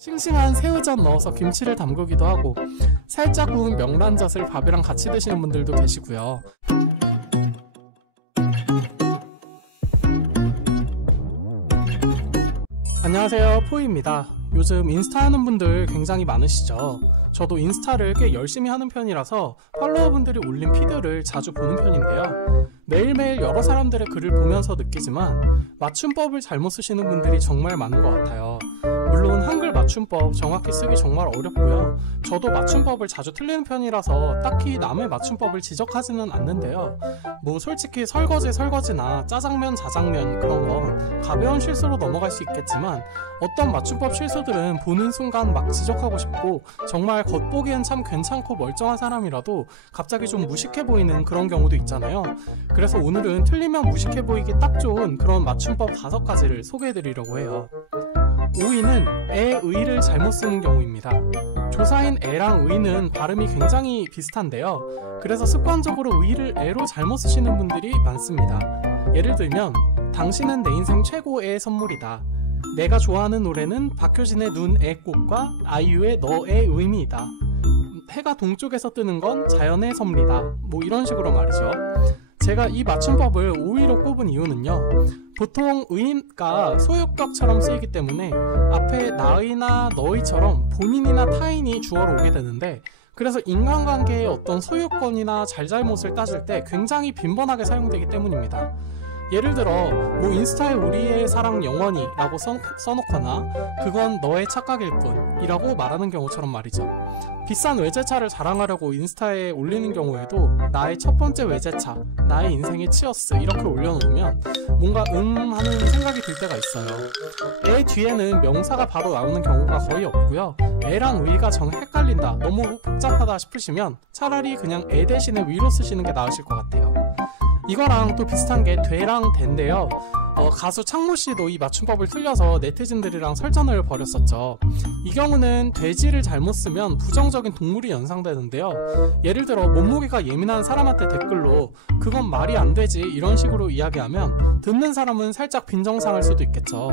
싱싱한 새우젓 넣어서 김치를 담그기도 하고 살짝 구운 명란젓을 밥이랑 같이 드시는 분들도 계시고요. 안녕하세요, 포이입니다. 요즘 인스타 하는 분들 굉장히 많으시죠? 저도 인스타를 꽤 열심히 하는 편이라서 팔로워분들이 올린 피드를 자주 보는 편인데요. 매일매일 여러 사람들의 글을 보면서 느끼지만 맞춤법을 잘못 쓰시는 분들이 정말 많은 것 같아요. 물론 한글 맞춤법 정확히 쓰기 정말 어렵고요. 저도 맞춤법을 자주 틀리는 편이라서 딱히 남의 맞춤법을 지적하지는 않는데요. 솔직히 설거지나 짜장면, 자장면 그런 건 가벼운 실수로 넘어갈 수 있겠지만 어떤 맞춤법 실수들은 보는 순간 막 지적하고 싶고 정말 겉보기엔 참 괜찮고 멀쩡한 사람이라도 갑자기 좀 무식해 보이는 그런 경우도 있잖아요. 그래서 오늘은 틀리면 무식해 보이기 딱 좋은 그런 맞춤법 5가지를 소개해드리려고 해요. 5위는 의를 잘못 쓰는 경우입니다. 조사인 애랑 의는 발음이 굉장히 비슷한데요. 그래서 습관적으로 의를 애로 잘못 쓰시는 분들이 많습니다. 예를 들면 당신은 내 인생 최고의 선물이다. 내가 좋아하는 노래는 박효진의 눈의 꽃과 아이유의 너의 의미이다. 해가 동쪽에서 뜨는 건 자연의 섭리다. 이런 식으로 말이죠. 제가 이 맞춤법을 5위로 꼽은 이유는요. 보통 의가 소유격처럼 쓰이기 때문에 앞에 나의나 너의처럼 본인이나 타인이 주어로 오게 되는데 그래서 인간관계의 어떤 소유권이나 잘잘못을 따질 때 굉장히 빈번하게 사용되기 때문입니다. 예를 들어 인스타에 우리의 사랑 영원히 라고 써놓거나 그건 너의 착각일 뿐 이라고 말하는 경우처럼 말이죠. 비싼 외제차를 자랑하려고 인스타에 올리는 경우에도 나의 첫 번째 외제차, 나의 인생의 치어스 이렇게 올려놓으면 뭔가 하는 생각이 들 때가 있어요. 애 뒤에는 명사가 바로 나오는 경우가 거의 없고요. 애랑 의가 정 헷갈린다, 너무 복잡하다 싶으시면 차라리 그냥 애 대신에 위로 쓰시는 게 나으실 것 같아요. 이거랑 또 비슷한 게 되랑 된데요. 가수 창모씨도 이 맞춤법을 틀려서 네티즌들이랑 설전을 벌였었죠. 이 경우는 돼지를 잘못 쓰면 부정적인 동물이 연상되는데요. 예를 들어 몸무게가 예민한 사람한테 댓글로 그건 말이 안 되지 이런 식으로 이야기하면 듣는 사람은 살짝 빈정상할 수도 있겠죠.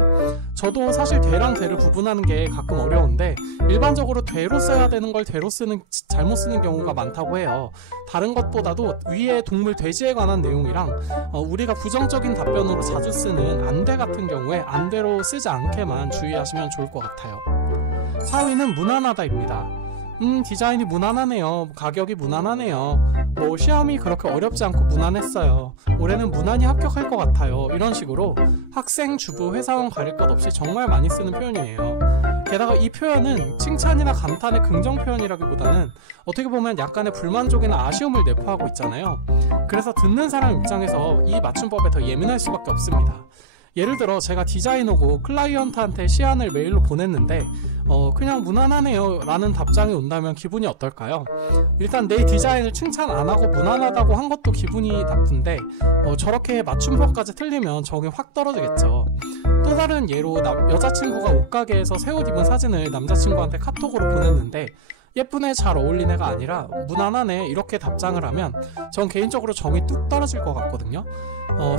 저도 사실 되랑 되를 구분하는 게 가끔 어려운데 일반적으로 되로 써야 되는 걸 되로 잘못 쓰는 경우가 많다고 해요. 다른 것보다도 위에 동물 돼지에 관한 내용이랑 우리가 부정적인 답변으로 자주 쓰는 안돼 같은 경우에 안돼로 쓰지 않게만 주의하시면 좋을 것 같아요. 4위는 무난하다입니다. 디자인이 무난하네요. 가격이 무난하네요. 시험이 그렇게 어렵지 않고 무난했어요. 올해는 무난히 합격할 것 같아요. 이런 식으로 학생, 주부, 회사원 가릴 것 없이 정말 많이 쓰는 표현이에요. 게다가 이 표현은 칭찬이나 감탄의 긍정 표현이라기보다는 어떻게 보면 약간의 불만족이나 아쉬움을 내포하고 있잖아요. 그래서 듣는 사람 입장에서 이 맞춤법에 더 예민할 수밖에 없습니다. 예를 들어 제가 디자이너고 클라이언트한테 시안을 메일로 보냈는데 그냥 무난하네요 라는 답장이 온다면 기분이 어떨까요? 일단 내 디자인을 칭찬 안 하고 무난하다고 한 것도 기분이 나쁜데 저렇게 맞춤법까지 틀리면 정이 확 떨어지겠죠. 또 다른 예로 여자친구가 옷가게에서 새 옷 입은 사진을 남자친구한테 카톡으로 보냈는데 예쁘네, 잘 어울린 애가 아니라 무난하네 이렇게 답장을 하면 전 개인적으로 정이 뚝 떨어질 것 같거든요.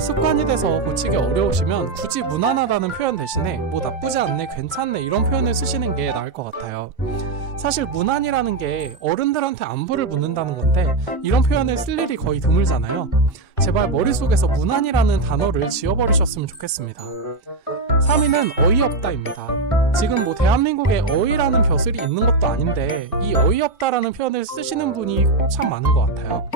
습관이 돼서 고치기 어려우시면 굳이 무난하다는 표현 대신에 나쁘지 않네, 괜찮네 이런 표현을 쓰시는 게 나을 것 같아요. 사실 무난이라는 게 어른들한테 안부를 묻는다는 건데 이런 표현을 쓸 일이 거의 드물잖아요. 제발 머릿속에서 무난이라는 단어를 지워버리셨으면 좋겠습니다. 3위는 어이없다입니다. 지금 대한민국에 어이라는 벼슬이 있는 것도 아닌데 이 어이없다라는 표현을 쓰시는 분이 참 많은 것 같아요.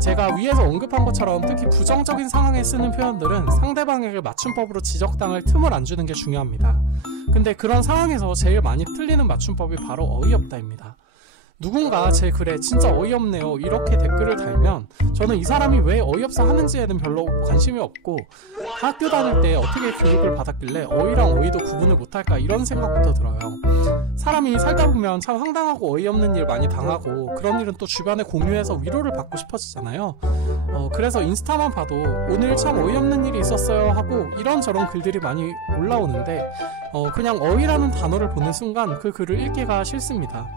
제가 위에서 언급한 것처럼 특히 부정적인 상황에 쓰는 표현들은 상대방에게 맞춤법으로 지적당할 틈을 안 주는 게 중요합니다. 근데 그런 상황에서 제일 많이 틀리는 맞춤법이 바로 어이없다입니다. 누군가 제 글에 진짜 어이없네요 이렇게 댓글을 달면 저는 이 사람이 왜 어이없어 하는지에는 별로 관심이 없고 학교 다닐 때 어떻게 교육을 받았길래 어이랑 어이도 구분을 못할까 이런 생각부터 들어요. 사람이 살다 보면 참 황당하고 어이없는 일 많이 당하고 그런 일은 또 주변에 공유해서 위로를 받고 싶어지잖아요. 그래서 인스타만 봐도 오늘 참 어이없는 일이 있었어요 하고 이런저런 글들이 많이 올라오는데 그냥 어이라는 단어를 보는 순간 그 글을 읽기가 싫습니다.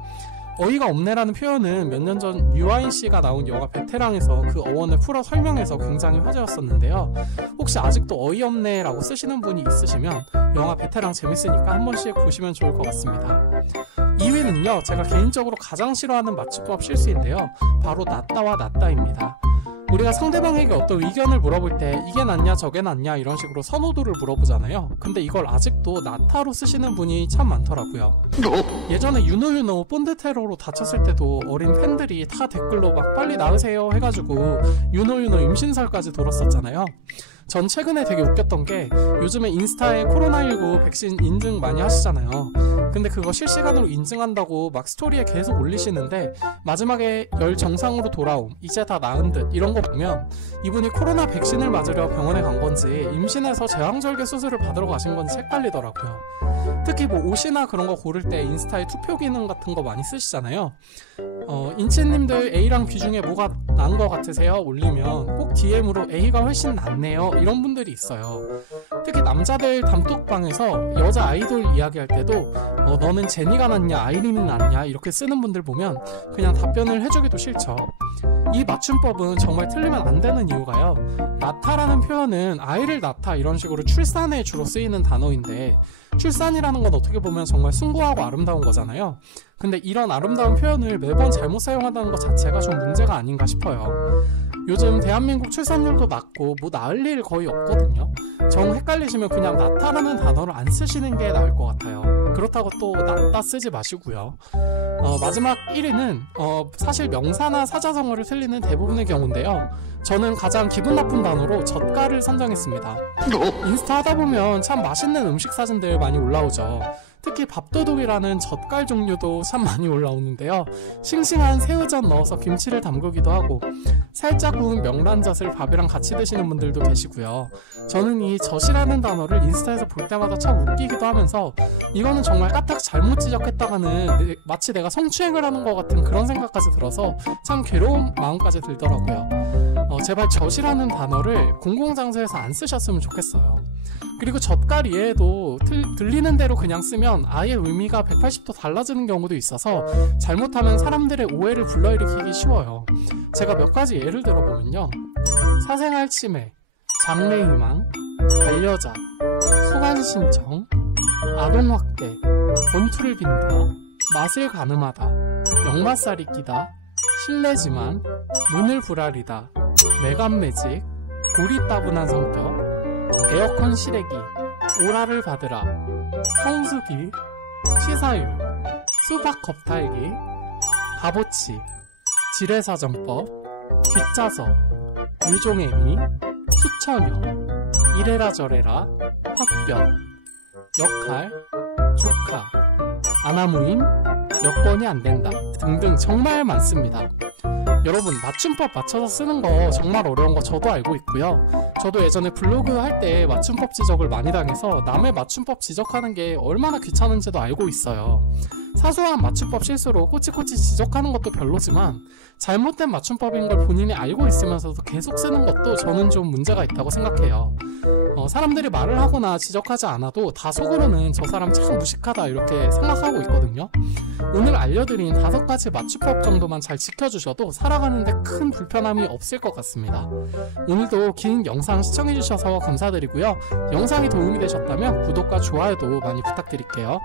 어이가 없네라는 표현은 몇 년 전 유아인 씨가 나온 영화 베테랑에서 그 어원을 풀어 설명해서 굉장히 화제였었는데요. 혹시 아직도 어이없네라고 쓰시는 분이 있으시면 영화 베테랑 재밌으니까 한 번씩 보시면 좋을 것 같습니다. 2위는요, 제가 개인적으로 가장 싫어하는 맞춤법 실수인데요, 바로 낫다와 낫다입니다. 우리가 상대방에게 어떤 의견을 물어볼 때 이게 낫냐 저게 낫냐 이런 식으로 선호도를 물어보잖아요. 근데 이걸 아직도 낫다로 쓰시는 분이 참 많더라고요. 예전에 유노 본드 테러로 다쳤을 때도 어린 팬들이 다 댓글로 막 빨리 나으세요 해가지고 유노 임신설까지 돌았었잖아요. 전 최근에 되게 웃겼던 게, 요즘에 인스타에 코로나19 백신 인증 많이 하시잖아요. 근데 그거 실시간으로 인증한다고 막 스토리에 계속 올리시는데 마지막에 열 정상으로 돌아옴, 이제 다 나은 듯 이런 거 보면 이분이 코로나 백신을 맞으려 병원에 간 건지 임신해서 제왕절개 수술을 받으러 가신 건지 헷갈리더라고요. 특히 뭐 옷이나 그런 거 고를 때 인스타에 투표 기능 같은 거 많이 쓰시잖아요. 인치님들 A랑 B 중에 뭐가 나은 거 같으세요? 올리면 꼭 DM으로 A가 훨씬 낫네요 이런 분들이 있어요. 특히 남자들 단톡방에서 여자 아이돌 이야기할 때도 너는 제니가 낫냐 아이린이 낫냐 이렇게 쓰는 분들 보면 그냥 답변을 해주기도 싫죠. 이 맞춤법은 정말 틀리면 안 되는 이유가요, 낳다라는 표현은 아이를 낳다 이런 식으로 출산에 주로 쓰이는 단어인데, 출산이라는 건 어떻게 보면 정말 숭고하고 아름다운 거잖아요. 근데 이런 아름다운 표현을 매번 잘못 사용한다는 것 자체가 좀 문제가 아닌가 싶어요. 요즘 대한민국 출산율도 낮고 뭐 나을 일 거의 없거든요. 정 헷갈리시면 그냥 낳다라는 단어를 안 쓰시는 게 나을 것 같아요. 그렇다고 또 낳다 쓰지 마시고요. 마지막 1위는 사실 명사나 사자성어를 틀리는 대부분의 경우인데요, 저는 가장 기분 나쁜 단어로 젓갈을 선정했습니다. 인스타 하다 보면 참 맛있는 음식 사진들 많이 올라오죠. 특히 밥도둑이라는 젓갈 종류도 참 많이 올라오는데요, 싱싱한 새우젓 넣어서 김치를 담그기도 하고 살짝 구운 명란젓을 밥이랑 같이 드시는 분들도 계시고요. 저는 이 젓이라는 단어를 인스타에서 볼 때마다 참 웃기기도 하면서 이거는 정말 까딱 잘못 지적했다가는 마치 내가 성추행을 하는 것 같은 그런 생각까지 들어서 참 괴로운 마음까지 들더라고요. 제발 젓이라는 단어를 공공장소에서 안 쓰셨으면 좋겠어요. 그리고 젓갈 이외에도 들리는 대로 그냥 쓰면 아예 의미가 180도 달라지는 경우도 있어서 잘못하면 사람들의 오해를 불러일으키기 쉬워요. 제가 몇 가지 예를 들어보면요, 사생활 침해, 장래희망, 반려자, 소관신청, 아동학대, 권투를 빈다, 맛을 가늠하다, 역마살이 끼다, 실례지만, 눈을 부라리다, 매간매직, 고리따분한 성격, 에어컨 실외기, 오라를 받으라, 성수기, 시사율, 수박 겁탈기, 값어치, 지뢰사정법, 뒷좌석, 유종애미, 수처녀, 이래라 저래라, 합병, 역할, 조카, 아나무인, 여건이 안된다 등등 정말 많습니다. 여러분, 맞춤법 맞춰서 쓰는 거 정말 어려운 거 저도 알고 있고요. 저도 예전에 블로그 할 때 맞춤법 지적을 많이 당해서 남의 맞춤법 지적하는 게 얼마나 귀찮은지도 알고 있어요. 사소한 맞춤법 실수로 꼬치꼬치 지적하는 것도 별로지만 잘못된 맞춤법인 걸 본인이 알고 있으면서도 계속 쓰는 것도 저는 좀 문제가 있다고 생각해요. 사람들이 말을 하거나 지적하지 않아도 다 속으로는 저 사람 참 무식하다 이렇게 생각하고 있거든요. 오늘 알려드린 5가지 맞춤법 정도만 잘 지켜주셔도 살아가는데 큰 불편함이 없을 것 같습니다. 오늘도 긴 영상 시청해주셔서 감사드리고요. 영상이 도움이 되셨다면 구독과 좋아요도 많이 부탁드릴게요.